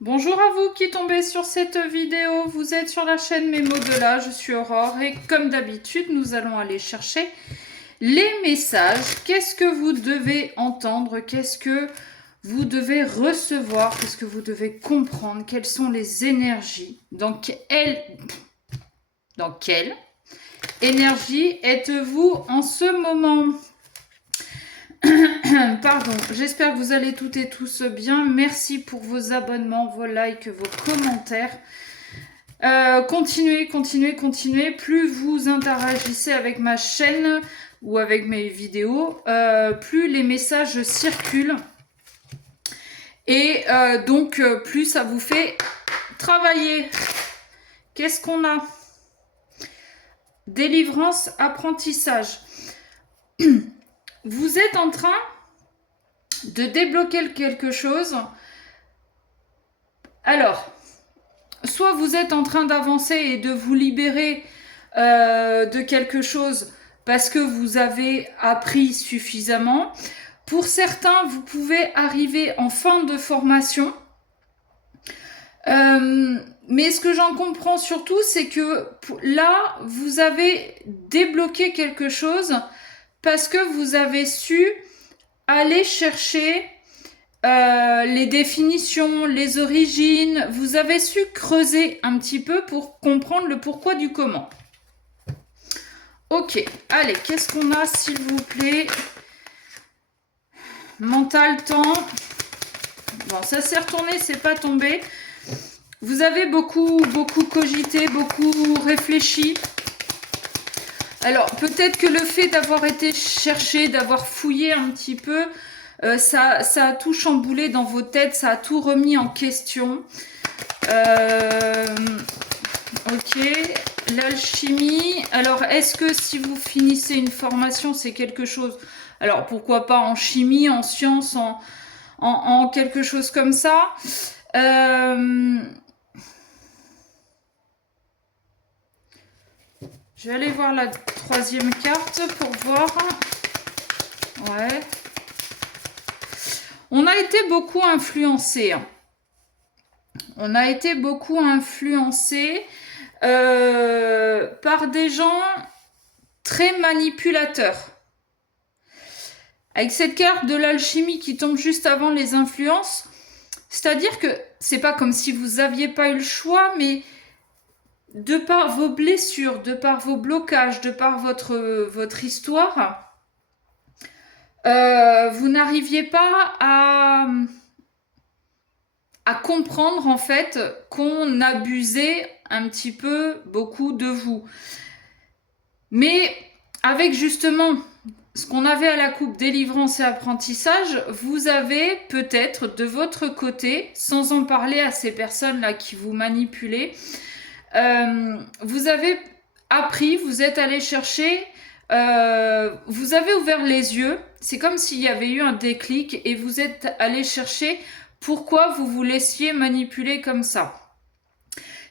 Bonjour à vous qui tombez sur cette vidéo, vous êtes sur la chaîne Mes mots de là, je suis Aurore et comme d'habitude nous allons aller chercher les messages. Qu'est-ce que vous devez entendre? Qu'est-ce que vous devez recevoir? Qu'est-ce que vous devez comprendre? Quelles sont les énergies? Dans quelle énergie êtes-vous en ce moment? Pardon, j'espère que vous allez toutes et tous bien. Merci pour vos abonnements, vos likes, vos commentaires. Continuez. Plus vous interagissez avec ma chaîne ou avec mes vidéos, plus les messages circulent. Et donc, plus ça vous fait travailler. Qu'est-ce qu'on a? Délivrance, apprentissage. Vous êtes en train de débloquer quelque chose. Alors, soit vous êtes en train d'avancer et de vous libérer de quelque chose parce que vous avez appris suffisamment. Pour certains, vous pouvez arriver en fin de formation. Mais ce que j'en comprends surtout, c'est que là, vous avez débloqué quelque chose parce que vous avez su aller chercher les définitions, les origines. Vous avez su creuser un petit peu pour comprendre le pourquoi du comment. Ok, allez, qu'est-ce qu'on a s'il vous plaît? Mental, temps. Bon, ça s'est retourné, c'est pas tombé. Vous avez beaucoup cogité, beaucoup réfléchi. Alors, peut-être que le fait d'avoir été cherché, d'avoir fouillé un petit peu, ça a tout chamboulé dans vos têtes, ça a tout remis en question. Ok, l'alchimie. Alors, est-ce que si vous finissez une formation, c'est quelque chose... Alors, pourquoi pas en chimie, en sciences, en quelque chose comme ça. Je vais aller voir la troisième carte pour voir. Ouais. On a été beaucoup influencé. On a été beaucoup influencé par des gens très manipulateurs. Avec cette carte de l'alchimie qui tombe juste avant les influences, c'est-à-dire que c'est pas comme si vous aviez pas eu le choix, mais de par vos blessures, de par vos blocages, de par votre histoire, vous n'arriviez pas à comprendre en fait qu'on abusait un petit peu beaucoup de vous. Mais avec justement ce qu'on avait à la coupe délivrance et apprentissage, vous avez peut-être de votre côté, sans en parler à ces personnes-là qui vous manipulaient, vous avez appris, vous êtes allé chercher, vous avez ouvert les yeux, c'est comme s'il y avait eu un déclic et vous êtes allé chercher pourquoi vous vous laissiez manipuler comme ça.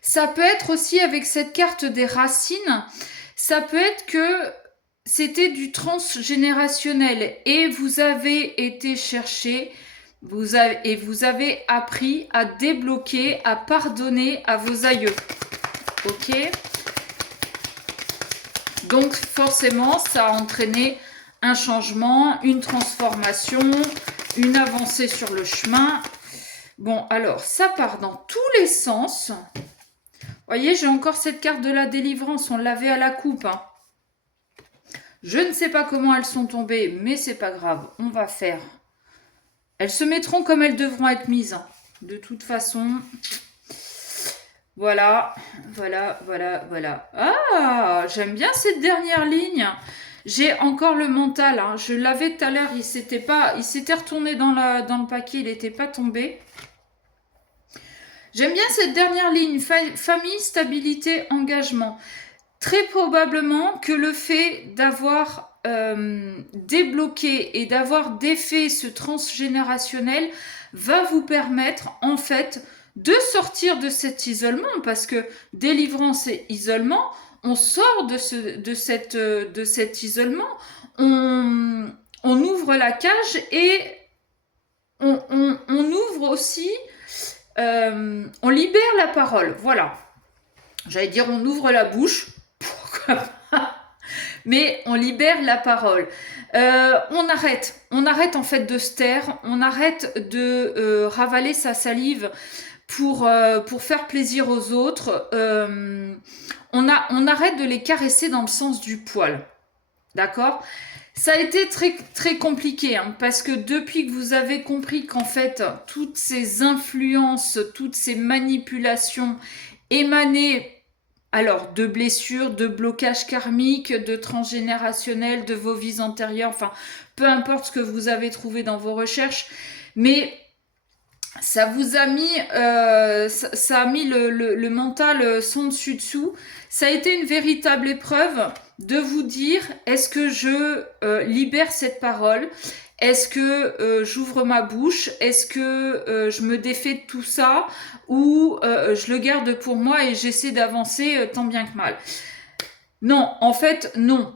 Ça peut être aussi avec cette carte des racines, ça peut être que c'était du transgénérationnel et vous avez été chercher, vous avez appris à débloquer, à pardonner à vos aïeux. Ok? Donc forcément, ça a entraîné un changement, une transformation, une avancée sur le chemin. Bon, alors, ça part dans tous les sens. Vous voyez, j'ai encore cette carte de la délivrance, on l'avait à la coupe. Hein. Je ne sais pas comment elles sont tombées, mais c'est pas grave, on va faire. Elles se mettront comme elles devront être mises. Hein. De toute façon... Voilà. Ah, j'aime bien cette dernière ligne. J'ai encore le mental. Hein. Je l'avais tout à l'heure. Il s'était retourné dans le paquet. Il n'était pas tombé. J'aime bien cette dernière ligne. Famille, stabilité, engagement. Très probablement que le fait d'avoir débloqué et d'avoir défait ce transgénérationnel va vous permettre en fait de sortir de cet isolement, parce que délivrance et isolement, on sort de cet isolement, on ouvre la cage et on ouvre aussi on libère la parole, voilà. J'allais dire on ouvre la bouche, pourquoi pas, mais on libère la parole. On arrête en fait de se taire, on arrête de ravaler sa salive pour faire plaisir aux autres. On arrête de les caresser dans le sens du poil. D'accord? Ça a été très, très compliqué, hein, parce que depuis que vous avez compris qu'en fait, toutes ces influences, toutes ces manipulations émanaient alors de blessures, de blocages karmiques, de transgénérationnels, de vos vies antérieures, enfin, peu importe ce que vous avez trouvé dans vos recherches, mais ça vous a mis, ça a mis le mental sans dessus dessous. Ça a été une véritable épreuve de vous dire, est-ce que je libère cette parole? Est-ce que j'ouvre ma bouche? Est-ce que je me défais de tout ça? Ou je le garde pour moi et j'essaie d'avancer tant bien que mal? Non, en fait, non.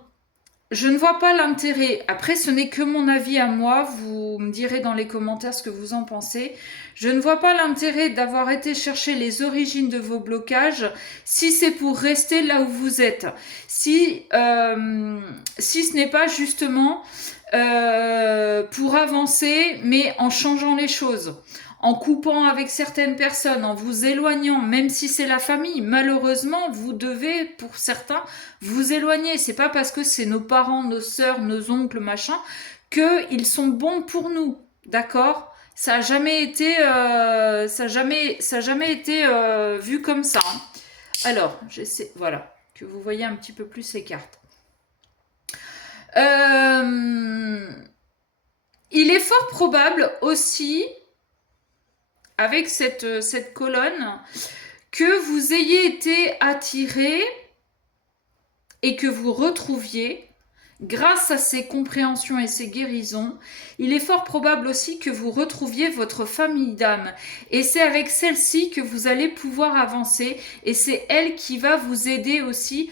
Je ne vois pas l'intérêt. Après, ce n'est que mon avis à moi. Vous me direz dans les commentaires ce que vous en pensez. Je ne vois pas l'intérêt d'avoir été chercher les origines de vos blocages si c'est pour rester là où vous êtes. Si ce n'est pas justement pour avancer, mais en changeant les choses, en coupant avec certaines personnes, en vous éloignant, même si c'est la famille. Malheureusement, vous devez, pour certains, vous éloigner. C'est pas parce que c'est nos parents, nos sœurs, nos oncles, machin, qu'ils sont bons pour nous. D'accord? Ça a jamais été, été vu comme ça, hein. Alors, j'essaie, voilà, que vous voyez un petit peu plus les cartes. Il est fort probable aussi, avec cette colonne, que vous ayez été attiré et que vous retrouviez, grâce à ces compréhensions et ces guérisons, il est fort probable aussi que vous retrouviez votre famille d'âme. Et c'est avec celle-ci que vous allez pouvoir avancer. Et c'est elle qui va vous aider aussi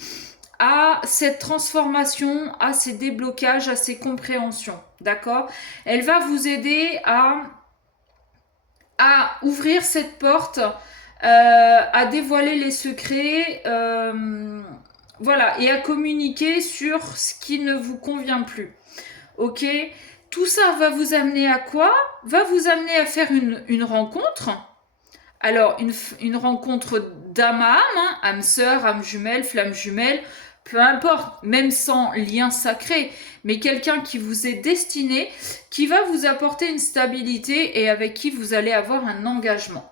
à cette transformation, à ces déblocages, à ces compréhensions. D'accord? Elle va vous aider à ouvrir cette porte, à dévoiler les secrets, voilà, et à communiquer sur ce qui ne vous convient plus. Ok? Tout ça va vous amener à quoi? Va vous amener à faire une rencontre. Alors, une rencontre d'âme à âme, hein, âme sœur, âme jumelle, flamme jumelle, peu importe, même sans lien sacré, mais quelqu'un qui vous est destiné, qui va vous apporter une stabilité et avec qui vous allez avoir un engagement.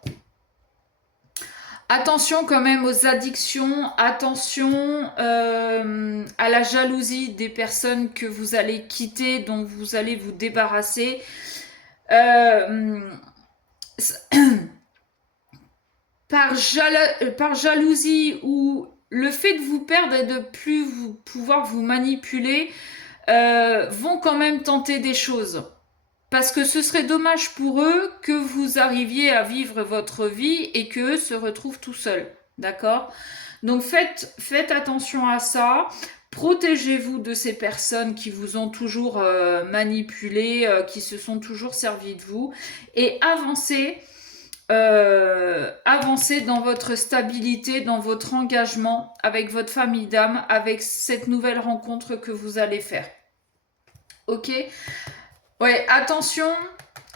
Attention quand même aux addictions, attention à la jalousie des personnes que vous allez quitter, dont vous allez vous débarrasser. Par jalousie ou le fait de vous perdre et de plus pouvoir vous manipuler, vont quand même tenter des choses. Parce que ce serait dommage pour eux que vous arriviez à vivre votre vie et qu'eux se retrouvent tout seuls. D'accord? Donc faites attention à ça. Protégez-vous de ces personnes qui vous ont toujours manipulé, qui se sont toujours servis de vous. Et avancez dans votre stabilité, dans votre engagement avec votre famille d'âme, avec cette nouvelle rencontre que vous allez faire. Ok? Ouais, attention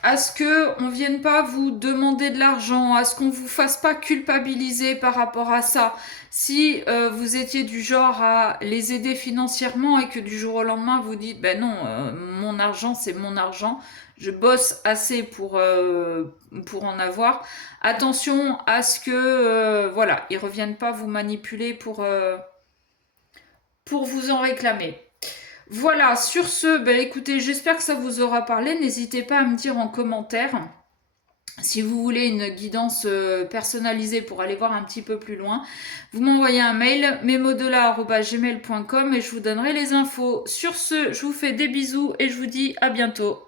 à ce qu'on ne vienne pas vous demander de l'argent, à ce qu'on ne vous fasse pas culpabiliser par rapport à ça. Si vous étiez du genre à les aider financièrement et que du jour au lendemain vous dites ben non, mon argent c'est mon argent, je bosse assez pour en avoir. Attention à ce que voilà, ils reviennent pas vous manipuler pour vous en réclamer. Voilà, sur ce, ben écoutez, j'espère que ça vous aura parlé. N'hésitez pas à me dire en commentaire si vous voulez une guidance personnalisée pour aller voir un petit peu plus loin. Vous m'envoyez un mail, memodelà@gmail.com et je vous donnerai les infos. Sur ce, je vous fais des bisous et je vous dis à bientôt.